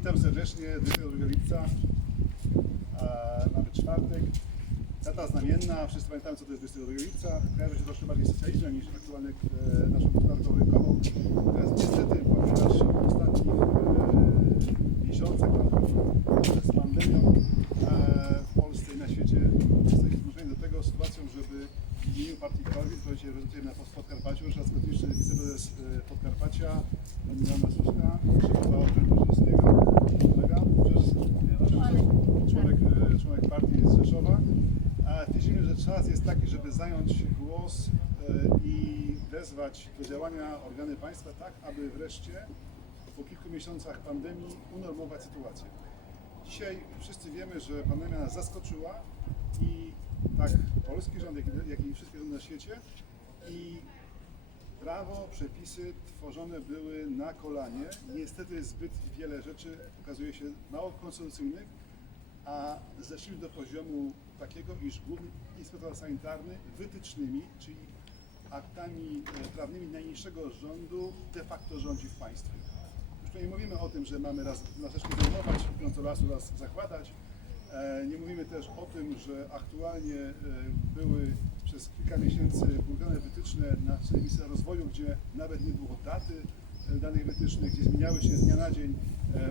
Witam serdecznie, 22 lipca. Mamy czwartek. Data znamienna, wszyscy pamiętamy co to jest 22 lipca. Kojarzy się troszkę bardziej socjalizmem niż aktualnie naszą gospodarką rynkową. Teraz niestety, ponieważ w ostatnich e, miesiącach walki z pandemią e, w Polsce i na świecie jesteśmy zmuszeni do tego sytuacją, żeby w imieniu partii Korwin, która dzisiaj rezultuje na Podkarpaciu, Ryszard Skotniczy, wiceprezes e, Podkarpacia, pani Joanna Suszka, szefowa Urzędu Żydowskiego, kolega, członek, e, członek partii z Rzeszowa. A twierdzimy, że czas jest taki, żeby zająć głos e, i wezwać do działania organy państwa tak, aby wreszcie po kilku miesiącach pandemii unormować sytuację. Dzisiaj wszyscy wiemy, że pandemia nas zaskoczyła i tak polski rząd, jak i, jak i wszystkie rządy na świecie i prawo, przepisy tworzone były na kolanie. Niestety zbyt wiele rzeczy okazuje się mało konstytucyjnych, a zeszliśmy do poziomu takiego, iż główny inspektor sanitarny wytycznymi, czyli aktami e, prawnymi najniższego rządu de facto rządzi w państwie. Już tu nie mówimy o tym, że mamy raz laseczkę zajmować, pieniądze lasu raz zakładać. E, Nie mówimy też o tym, że aktualnie e, były przez kilka miesięcy publikowane wytyczne na serwisach rozwoju, gdzie nawet nie było daty e, danych wytycznych, gdzie zmieniały się z dnia na dzień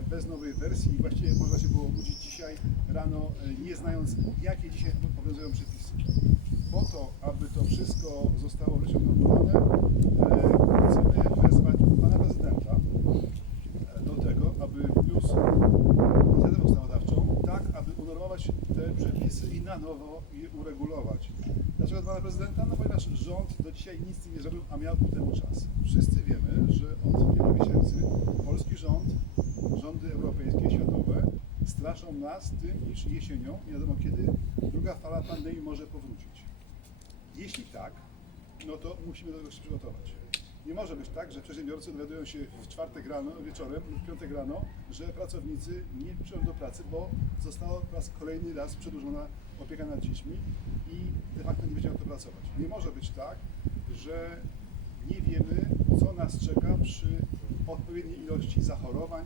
bez nowej wersji i właściwie można się było obudzić dzisiaj rano, nie znając jakie dzisiaj obowiązują przepisy. Po to, aby to wszystko zostało wreszcie chcemy wezwać pana prezydenta e, do tego, aby wniósł inicjatywę ustawodawczą, tak aby unormować i na nowo je uregulować. Dlaczego pana prezydenta? No ponieważ rząd do dzisiaj nic nie zrobił, a miał ku temu czas. Wszyscy wiemy, że od wielu miesięcy polski rząd, rządy europejskie światowe straszą nas tym, iż jesienią, nie wiadomo kiedy, druga fala pandemii może powrócić. Jeśli tak, no to musimy do tego się przygotować. Nie może być tak, że przedsiębiorcy dowiadują się w czwartek rano, wieczorem lub piątek rano, że pracownicy nie przyjdą do pracy, bo została po raz kolejny raz przedłużona opieka nad dziećmi i de facto nie będzie to pracować. Nie może być tak, że nie wiemy, co nas czeka przy odpowiedniej ilości zachorowań,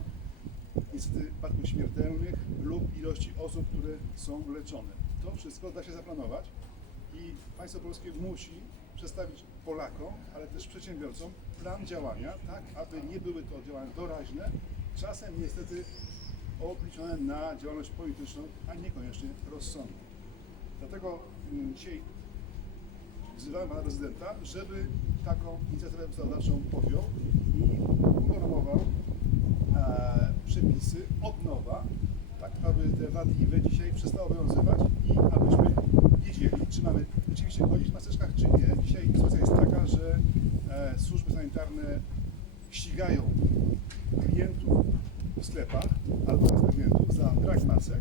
niestety wypadków śmiertelnych lub ilości osób, które są leczone. To wszystko da się zaplanować i państwo polskie musi przedstawić Polakom, ale też przedsiębiorcom plan działania, tak aby nie były to działania doraźne, czasem niestety obliczone na działalność polityczną, a niekoniecznie rozsądną. Dlatego mm, dzisiaj wzywamy pana prezydenta, żeby taką inicjatywę ustawodawczą podjął i unormował e, przepisy od nowa, tak aby te wadliwe dzisiaj przestały obowiązywać i abyśmy czy mamy rzeczywiście chodzić w maseczkach, czy nie. Dzisiaj sytuacja jest taka, że e, służby sanitarne ścigają klientów w sklepach albo ekspedientów za brak masek,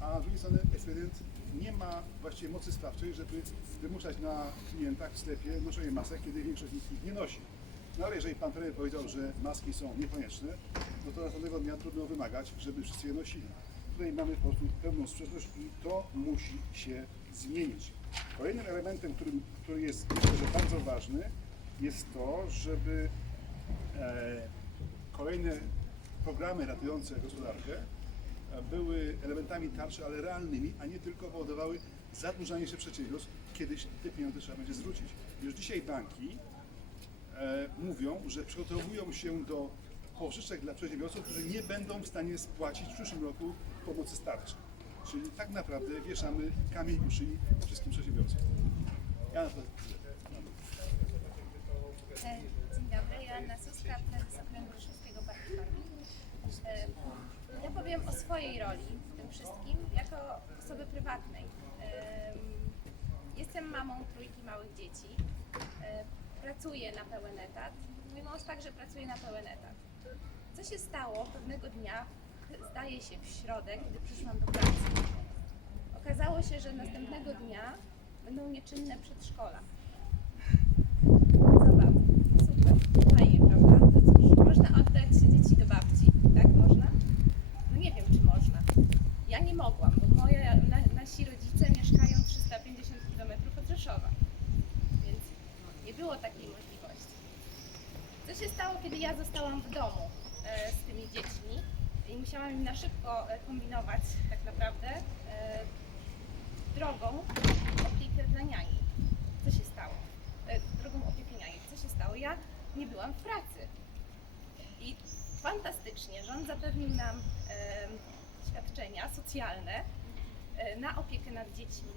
a z drugiej strony ekspedient nie ma właściwie mocy sprawczej, żeby wymuszać na klientach w sklepie noszenie masek, kiedy większość z nich nie nosi. No ale jeżeli pan premier powiedział, że maski są niekonieczne, no to następnego dnia trudno wymagać, żeby wszyscy je nosili. Tutaj mamy po prostu pewną sprzeczność i to musi się zmienić. Kolejnym elementem, który, który jest myślę, że bardzo ważny, jest to, żeby e, kolejne programy ratujące gospodarkę e, były elementami tarczy, ale realnymi, a nie tylko powodowały zadłużanie się przedsiębiorstw. Kiedyś te pieniądze trzeba będzie zwrócić. Już dzisiaj banki e, mówią, że przygotowują się do pożyczek dla przedsiębiorców, którzy nie będą w stanie spłacić w przyszłym roku pomocy starczy. Czyli tak naprawdę wieszamy kamień u szyi wszystkim przedsiębiorcom. Ja na to E, Dzień dobry, Joanna Suska, prezes Okręgu Rzeszowskiego Partii. E, Ja powiem o swojej roli w tym wszystkim jako osoby prywatnej. E, Jestem mamą trójki małych dzieci. Pracuję na pełen etat. Mój mąż także pracuje na pełen etat. Co się stało pewnego dnia, zdaje się w środę, kiedy przyszłam do pracy, okazało się, że następnego dnia będą nieczynne przedszkola. Zabawne. Super. Fajnie, prawda? No cóż, można oddać dzieci do babci. Tak można? No nie wiem, czy można. Ja nie mogłam, bo moje, na, nasi rodzice mieszkają 350 km od Rzeszowa. Więc nie było takiej możliwości. Co się stało, kiedy ja zostałam w domu e, z tymi dziećmi? I musiałam im na szybko e, kombinować tak naprawdę e, drogą opiekę dla niani. Co się stało? E, Drogą opieki niani. Co się stało? Ja nie byłam w pracy. I fantastycznie rząd zapewnił nam świadczenia socjalne na opiekę nad dziećmi.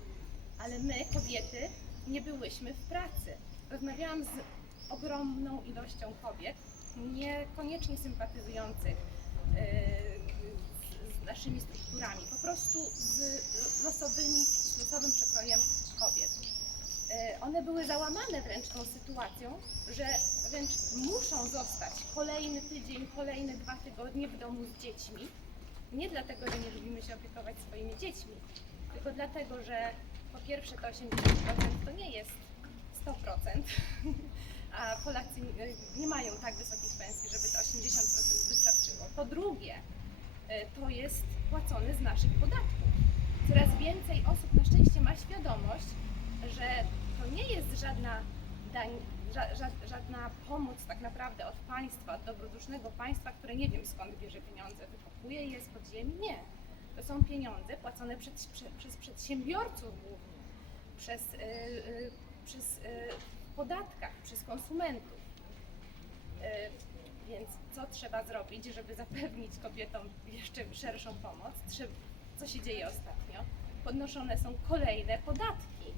Ale my, kobiety, nie byłyśmy w pracy. Rozmawiałam z ogromną ilością kobiet, niekoniecznie sympatyzujących naszymi strukturami, po prostu z losowymi, z losowym przekrojem kobiet. E, One były załamane wręcz tą sytuacją, że wręcz muszą zostać kolejny tydzień, kolejne dwa tygodnie w domu z dziećmi. Nie dlatego, że nie lubimy się opiekować swoimi dziećmi, tylko dlatego, że po pierwsze to 80% to nie jest 100%, a Polacy nie mają tak wysokich pensji, żeby to 80% wystarczyło. Po drugie, to jest płacone z naszych podatków. Coraz więcej osób na szczęście ma świadomość, że to nie jest żadna dań, ża, ża, żadna pomoc tak naprawdę od państwa, od dobrodusznego państwa, które nie wiem skąd bierze pieniądze, wykopuje je spod ziemi. Nie. To są pieniądze płacone przez, prze, przez przedsiębiorców głównie, przez, y, y, przez y, w podatkach, przez konsumentów. Trzeba zrobić, żeby zapewnić kobietom jeszcze szerszą pomoc? Co się dzieje ostatnio? Podnoszone są kolejne podatki.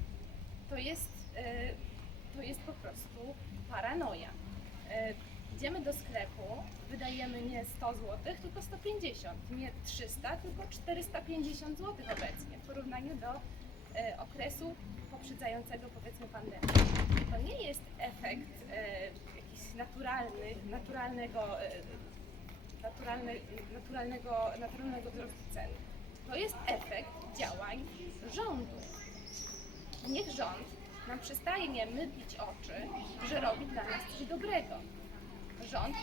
To jest, y, to jest po prostu paranoja. Y, Idziemy do sklepu, wydajemy nie 100 zł, tylko 150, nie 300, tylko 450 zł obecnie w porównaniu do y, okresu poprzedzającego powiedzmy pandemię. To nie jest efekt naturalny, naturalnego, naturalny, naturalnego, naturalnego wzrostu cen. To jest efekt działań rządu. Niech rząd nam przestaje mydlić oczy, że robi dla nas coś dobrego. Rząd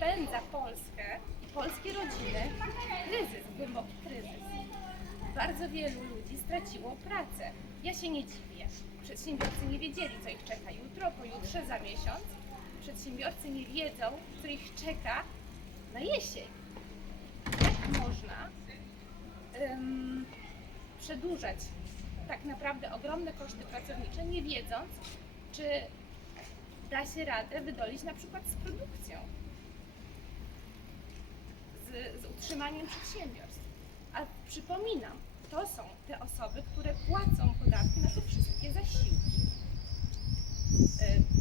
pędza Polskę i polskie rodziny w kryzys, głęboki kryzys. Bardzo wielu ludzi straciło pracę. Ja się nie dziwię. Przedsiębiorcy nie wiedzieli, co ich czeka jutro, pojutrze, za miesiąc. Przedsiębiorcy nie wiedzą, co ich czeka na jesień. Jak można em, przedłużać tak naprawdę ogromne koszty pracownicze, nie wiedząc, czy da się radę wydolić na przykład z produkcją, z, z utrzymaniem przedsiębiorstw. A przypominam, to są te osoby, które płacą podatki na te wszystkie zasiłki. Y,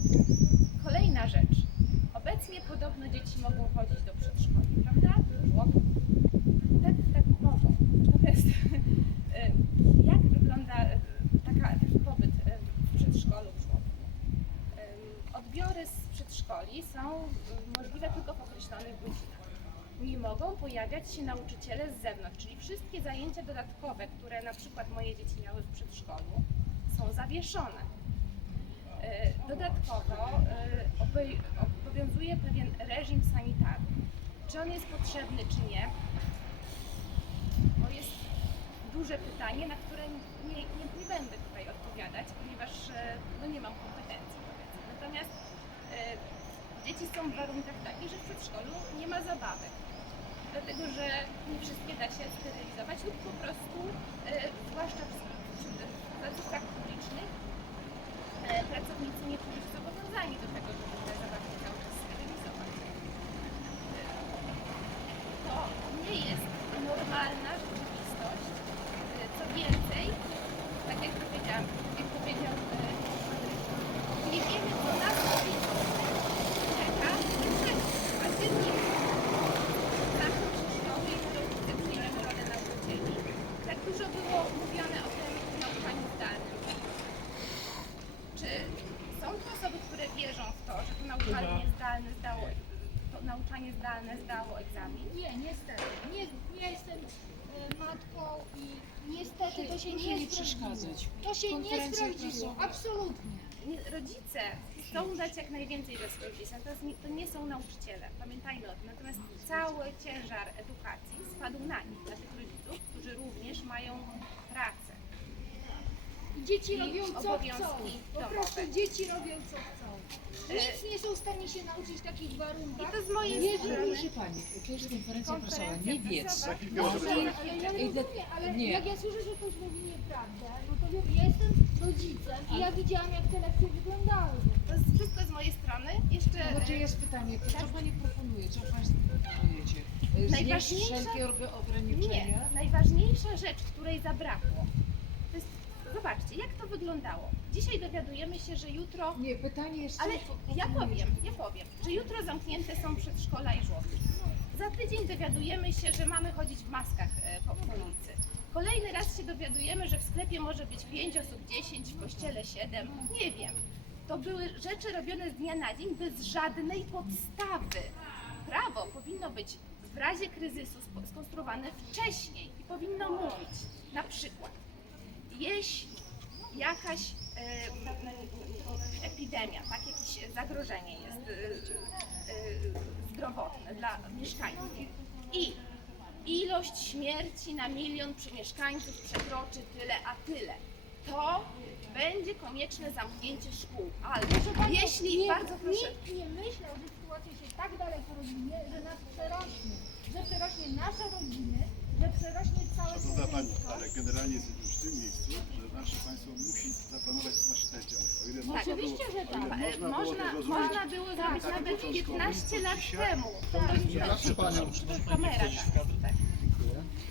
Kolejna rzecz. Obecnie podobno dzieci mogą chodzić do przedszkoli, prawda? Do. Tak, tak mogą. Natomiast y, jak wygląda y, taka, taki pobyt y, w przedszkolu, w żłobku? Odbiory z przedszkoli są możliwe tylko w określonych godzinach. Nie mogą pojawiać się nauczyciele z zewnątrz, czyli wszystkie zajęcia dodatkowe, które na przykład moje dzieci miały w przedszkolu, są zawieszone. Y, Dodatkowo y, obowiązuje pewien reżim sanitarny. Czy on jest potrzebny, czy nie? To jest duże pytanie, na które nie, nie, nie będę tutaj odpowiadać, ponieważ e, no nie mam kompetencji. Natomiast e, dzieci są w warunkach takich, że w przedszkolu nie ma zabawek. Dlatego, że nie wszystkie da się sterylizować lub po prostu, e, zwłaszcza w, placówkach publicznych, e, pracownicy nie czują się zobowiązani do tego, żeby te zabawki cały czas sterylizować. E, To nie jest normalna rzeczywistość. E, Co więcej, tak jak powiedziałam, jak powiedział e, pan rektor, nie wiemy, co nas czeka w a gdy nie zamkną się szkoły i rodzice przyjmiemy rolę nauczycieli. Tak dużo było mówione o tym nauczaniu zdalnym. Czy są to osoby, które wierzą w to, że to nauczanie zdalne zdało, to nauczanie zdalne zdało egzamin? Nie, niestety. Nie, ja jestem e, matką i niestety to się Proszę nie przeszkadzać. To się nie Konferencja sprawdziło, prasowa. absolutnie. Nie- Rodzice chcą dać jak najwięcej dla swoich dzieci, natomiast nie, to nie są nauczyciele, pamiętajmy o tym. Natomiast cały ciężar edukacji spadł na nich, na tych rodziców, którzy również mają pracę. Dzieci i robią co chcą. obowiązki Po domowe. prostu dzieci robią co chcą. Nic nie są w stanie się nauczyć w takich I warunkach. to z mojej strony Proszę Pani, to jest konferencja prasowa, nie może Ale, ja Idę- rozumiem, ale nie. jak ja słyszę, że ktoś mówi nieprawdę, no to wiem, ja jestem rodzicem i ja widziałam jak te lekcje wyglądały. To jest wszystko z mojej strony. Jeszcze Znaczy e, jest pytanie, co Pani proponuje, co Państwo proponujecie? Znieść Najważniejsze- wszelkie orga- Nie, ograniczenia? najważniejsza rzecz, której zabrakło, to jest, zobaczcie, jak to wyglądało. Dzisiaj dowiadujemy się, że jutro, Nie, pytanie jest, co ale ja powiem, ja powiem, że jutro zamknięte są przedszkola i żłobki. Za tydzień dowiadujemy się, że mamy chodzić w maskach e, po, ulicy. Kolejny raz się dowiadujemy, że w sklepie może być 5 osób, 10, w kościele 7, nie wiem. To były rzeczy robione z dnia na dzień bez żadnej podstawy. Prawo powinno być w razie kryzysu skonstruowane wcześniej i powinno mówić na przykład, jeśli jakaś e, epidemia, tak, jakieś zagrożenie jest e, e, zdrowotne dla mieszkańców i ilość śmierci na milion przy mieszkańców przekroczy tyle a tyle, to będzie konieczne zamknięcie szkół. Pani, jeśli, nie, bardzo proszę, nikt nie myślał, że sytuacja się tak daleko rozwinie, że nas przerośnie. Że przerośnie nasze rodziny, że przerośnie całe Szanowna Pani, ale generalnie tym miejscu, że nasze państwo musi zaplanować właśnie działek. O ile można Oczywiście, było, że o ile tak. Można, Można, było to zrozumieć, można było zrobić tak, nawet początkowo, 15 to lat dzisiaj- temu. to już- Proszę Panią, kamera, tak, tak.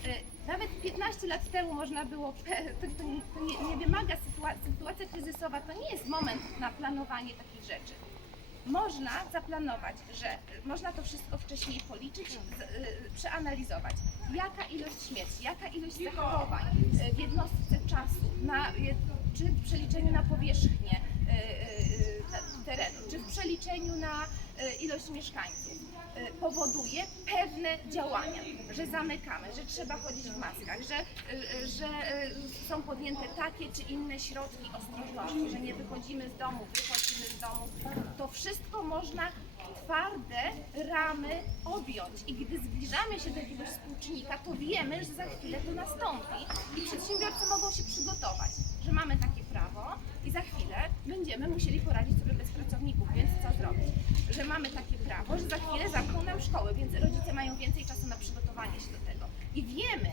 E, Nawet 15 lat temu można było, pe- to, to, nie, to nie, nie wymaga sytuacji, sytuacja kryzysowa, to nie jest moment na planowanie takich rzeczy. Można zaplanować, że można to wszystko wcześniej policzyć, z, e, przeanalizować. Jaka ilość śmierci, jaka ilość zachorowań e, w jednostce czasu, na, czy w przeliczeniu na powierzchnię te- terenu, czy w przeliczeniu na ilość mieszkańców powoduje pewne działania, że zamykamy, że trzeba chodzić w maskach, że, e, że e, są podjęte takie czy inne środki ostrożności, że nie wychodzimy z domu, wychodzimy z domu. To wszystko można twarde ramy objąć i gdy zbliżamy się do jakiegoś współczynnika, to wiemy, że za chwilę to nastąpi i przedsiębiorcy mogą się przygotować, że mamy takie prawo i za chwilę będziemy musieli poradzić sobie bez pracowników, więc co zrobić? Że mamy takie prawo, że za chwilę zamkną nam szkoły, więc rodzice mają więcej czasu na przygotowanie się do tego. I wiemy,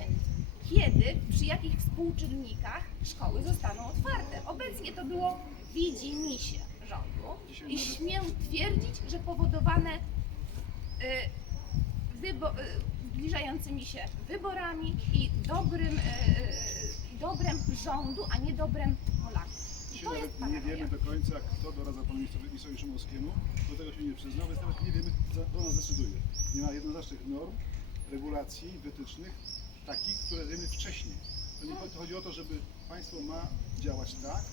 kiedy, przy jakich współczynnikach szkoły zostaną otwarte. Obecnie to było widzi misie rządu i śmiem twierdzić, że powodowane y, y, zbliżającymi się wyborami i dobrym, y, dobrem rządu, a nie dobrem Nie wiemy do końca, kto doradza panu ministrowi Szumowskiemu. Do tego się nie przyznał, więc nawet nie wiemy, kto nas decyduje. Nie ma jednoznacznych norm, regulacji, wytycznych, takich, które wiemy wcześniej. To nie to chodzi o to, żeby państwo ma działać tak,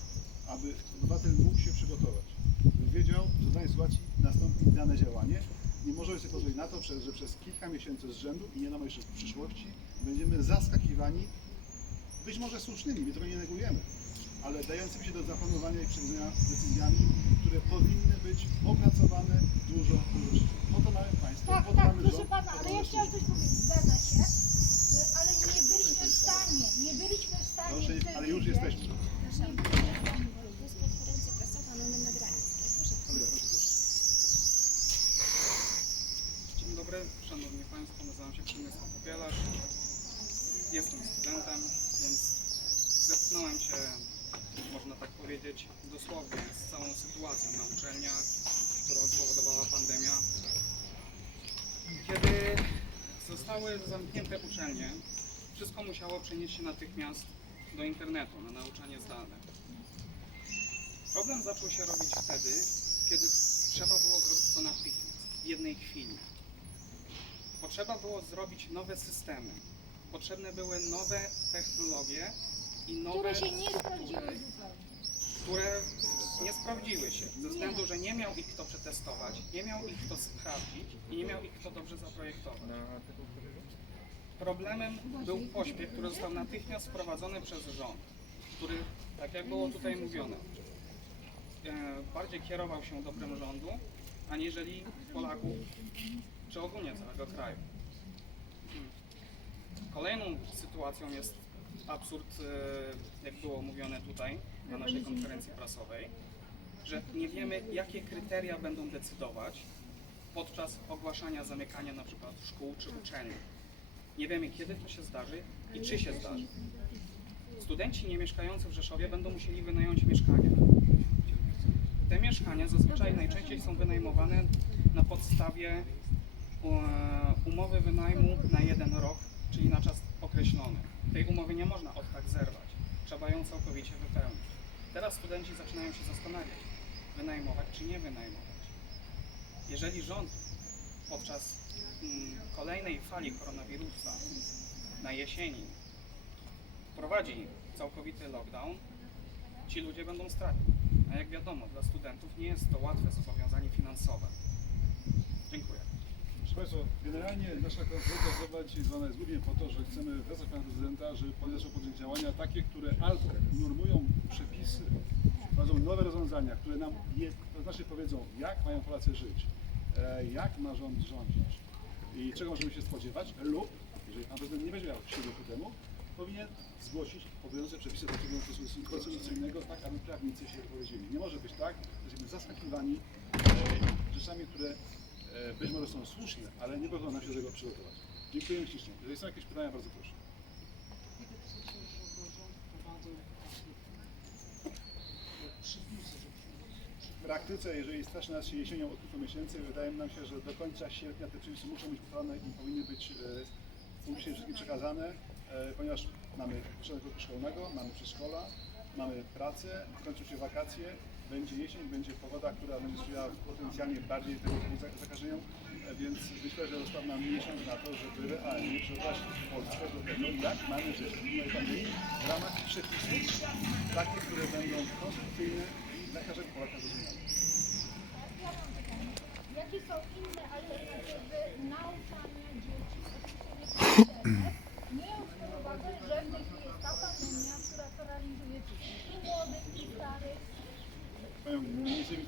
aby obywatel mógł się przygotować. By wiedział, że w danej sytuacji nastąpi dane działanie. Nie możemy sobie pozwolić na to, że przez kilka miesięcy z rzędu i nie na jeszcze w przyszłości będziemy zaskakiwani być może słusznymi, my tego nie negujemy, ale dającymi się do zaplanowania i przewidzenia decyzjami, które powinny być opracowane dużo, dużo wcześniej. Po to mamy państwo, Tak, po to tak, mamy proszę rząd, pana, ale ja chciałam coś powiedzieć, zgadza się, y, ale nie byliśmy w stanie, nie byliśmy w stanie Proszę, ale już przewidzieć- jesteśmy. Przepraszam, to jest konferencja prasowa, mamy nagranie. Proszę Kolega, proszę, proszę. Dzień dobry, Szanowni Państwo, nazywam się Przemysław Popielarz. Jestem studentem, więc zetknąłem się, można tak powiedzieć, dosłownie z całą sytuacją na uczelniach, którą spowodowała pandemia. Kiedy zostały zamknięte uczelnie, wszystko musiało przenieść się natychmiast do internetu, na nauczanie zdalne. Problem zaczął się robić wtedy, kiedy trzeba było zrobić to natychmiast, w jednej chwili. Potrzeba było zrobić nowe systemy. Potrzebne były nowe technologie i nowe które się nie sprawdziły zupełnie. które nie sprawdziły się ze względu, że nie miał ich kto przetestować, nie miał ich kto sprawdzić i nie miał ich kto dobrze zaprojektować. Problemem był pośpiech, który został natychmiast wprowadzony przez rząd, który, tak jak było tutaj mówione, e, bardziej kierował się dobrem rządu, aniżeli Polaków, czy ogólnie całego kraju. Kolejną sytuacją jest absurd, e, jak było mówione tutaj, na naszej konferencji prasowej, że nie wiemy, jakie kryteria będą decydować podczas ogłaszania zamykania na przykład szkół czy uczelni. Nie wiemy, kiedy to się zdarzy i czy się zdarzy. Studenci nie mieszkający w Rzeszowie będą musieli wynająć mieszkania. Te mieszkania zazwyczaj najczęściej są wynajmowane na podstawie e, umowy wynajmu na jeden rok, czyli na czas określony. Tej umowy nie można od tak zerwać. Trzeba ją całkowicie wypełnić. Teraz studenci zaczynają się zastanawiać, wynajmować czy nie wynajmować. Jeżeli rząd podczas mm, kolejnej fali koronawirusa na jesieni wprowadzi całkowity lockdown, ci ludzie będą stratni. A jak wiadomo, dla studentów nie jest to łatwe zobowiązanie finansowe. Dziękuję. Proszę Państwa, generalnie nasza konferencja zwana jest głównie po to, że chcemy wezwać Pana Prezydenta, żeby zaczął podjąć działania takie, które albo normują przepisy, wprowadzą nowe rozwiązania, które nam je, to znaczy powiedzą, jak mają Polacy żyć, jak ma rząd rządzić i czego możemy się spodziewać, lub, jeżeli Pan Prezydent nie będzie miał siły ku temu, powinien zgłosić obowiązujące przepisy do Trybunału Konstytucyjnego, tak aby prawnicy się wypowiedzieli. Nie może być tak, że jesteśmy zaskakiwani e, rzeczami, które e, być może są słuszne, ale nie pozwolą nam się do tego przygotować. Dziękuję ślicznie. Jeżeli są jakieś pytania, bardzo proszę. Kiedy chcecie, żeby rząd wprowadzał takie e, przepisy, że W praktyce, jeżeli straszy nas się jesienią od kilku miesięcy, wydaje nam się, że do końca sierpnia te przepisy muszą być uchwalone i powinny być publicznie wszystkim przekazane, e, ponieważ mamy początek roku szkolnego, mamy przedszkola, mamy pracę, kończą się wakacje, będzie jesień, będzie pogoda, która będzie sprzyjała potencjalnie bardziej tego typu za- zakażeniom, e, więc myślę, że został nam miesiąc na to, żeby realnie przygotować Polskę do tego, jak mamy żyć w tej pandemii w ramach przepisów, takich, które będą konstytucyjne Ja mam pytanie. Jakie są inne alternatywy nauczania dzieci? Nie uwagę, że jest ta pandemia, która. I młodych, i starych. Panią minister,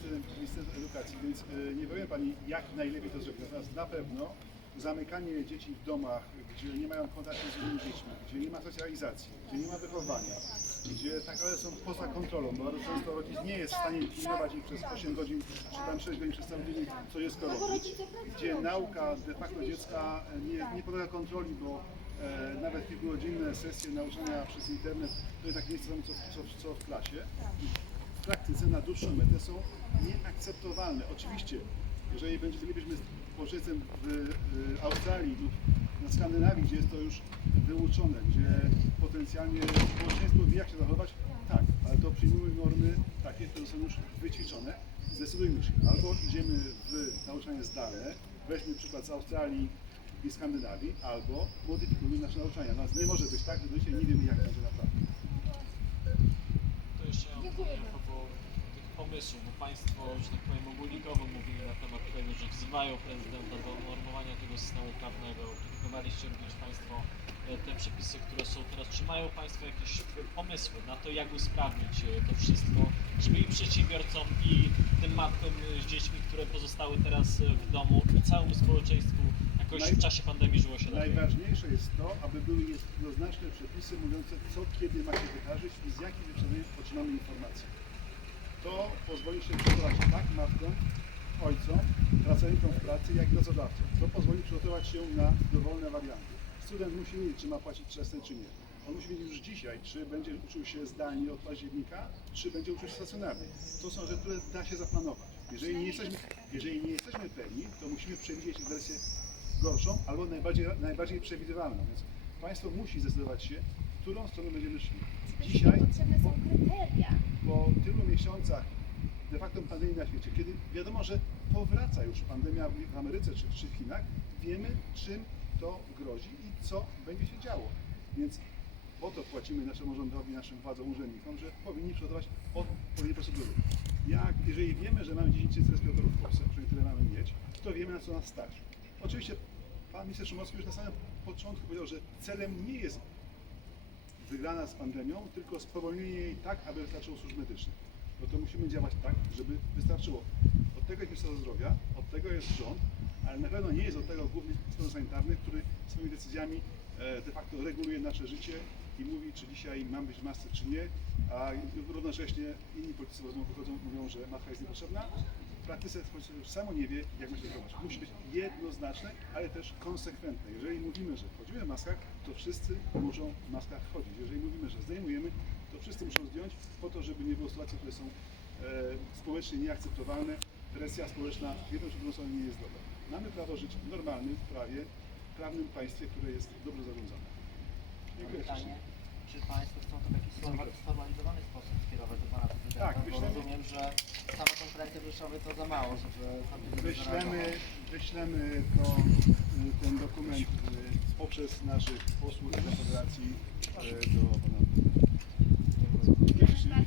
edukacji, więc nie powiem Pani, jak najlepiej to zrobić. Natomiast na pewno zamykanie dzieci w domach, gdzie nie mają kontaktu z innymi dziećmi, gdzie nie ma socjalizacji, gdzie nie ma wychowania, gdzie tak naprawdę są poza kontrolą, bardzo często rodzic nie jest w stanie pilnować ich przez 8 godzin, czy tam 6 godzin przez cały co jest robić. Gdzie nauka de facto dziecka nie, nie podlega kontroli, bo e, nawet kilkugodzinne sesje nauczania przez internet to jest tak nie co, co, co w klasie w praktyce na dłuższą metę są nieakceptowalne. Oczywiście, jeżeli będzie- bylibyśmy społeczeństwem w y, Australii lub na Skandynawii, gdzie jest to już wyuczone, gdzie potencjalnie społeczeństwo wie jak się zachować, tak, ale to przyjmujemy normy takie, które są już wyćwiczone. Zdecydujmy się, albo idziemy w nauczanie zdalne, weźmy przykład z Australii i Skandynawii, albo modyfikujmy nasze nauczania. Natomiast nie może być tak, że dzisiaj nie wiemy jak będzie naprawdę. To jeszcze ja mam Dziękuję a propos tych pomysłów, bo Państwo, że tak powiem, ogólnikowo mówili na temat tego, że wzywają prezydenta do normowania tego systemu prawnego. Próbowaliście robić Państwo e, te przepisy, które są teraz. Czy mają Państwo jakieś pomysły na to, jak usprawnić e, to wszystko, żeby i przedsiębiorcom, i tym matkom e, z dziećmi, które pozostały teraz w domu, i całemu społeczeństwu jakoś w czasie pandemii żyło się lepiej? Najważniejsze jest to, aby były jednoznaczne przepisy mówiące, co kiedy ma się wydarzyć i z jakich wyprzedzeniem otrzymamy informacje. To pozwoli się przygotować tak matkom, ojcom, pracownikom w pracy, jak i pracodawcom. To pozwoli przygotować się na dowolne warianty. Student musi wiedzieć, czy ma płacić czesne, czy nie. On musi wiedzieć już dzisiaj, czy będzie uczył się zdalnie od października, czy będzie uczył się stacjonarnie. To są rzeczy, które da się zaplanować. Jeżeli nie jesteśmy, jeżeli nie jesteśmy pewni, to musimy przewidzieć wersję gorszą albo najbardziej, najbardziej przewidywalną. Więc państwo musi zdecydować się, w którą stronę będziemy szli. Dzisiaj, potrzebne są kryteria. Po tylu miesiącach de facto pandemii na świecie, kiedy wiadomo, że powraca już pandemia w Ameryce czy, czy w Chinach, wiemy czym to grozi i co będzie się działo. Więc o to płacimy naszemu rządowi, naszym władzom, urzędnikom, że powinni przygotować odpowiednie procedury. Jak, jeżeli wiemy, że mamy 10 tysięcy respiratorów w Polsce, przynajmniej tyle mamy mieć, to wiemy na co nas stać. Oczywiście pan minister Szumowski już na samym początku powiedział, że celem nie jest wygrana z pandemią, tylko spowolnienie jej tak, aby wystarczyło służb medycznych. No to musimy działać tak, żeby wystarczyło. Od tego jest Ministerstwo Zdrowia, od tego jest rząd, ale na pewno nie jest od tego główny inspektor sanitarny, który swoimi decyzjami e, de facto reguluje nasze życie i mówi, czy dzisiaj mam być w masce, czy nie, a równocześnie inni politycy wychodzą, mówią, że maska jest niepotrzebna. W praktyce samo nie wie, jak ma się zachować. Musi być jednoznaczne, ale też konsekwentne. Jeżeli mówimy, że chodzimy w maskach, to wszyscy muszą w maskach chodzić. Jeżeli mówimy, że zdejmujemy, to wszyscy muszą zdjąć po to, żeby nie było sytuacji, które są e, społecznie nieakceptowalne. Presja społeczna w jedną czy drugą stronę nie jest dobra. Mamy prawo żyć w normalnym prawie, prawnym państwie, które jest dobrze zarządzane. Dziękuję Pytanie, czy Państwo chcą to w jakiś sforma- sformalizowany sposób skierować do Pana? Tak, Bo wyślemy- rozumiem, że sama konferencja w Rzeszowie to za mało, żeby Wyślemy, wyślemy to, y, ten dokument y, poprzez naszych posłów z Konfederacji y, do pana.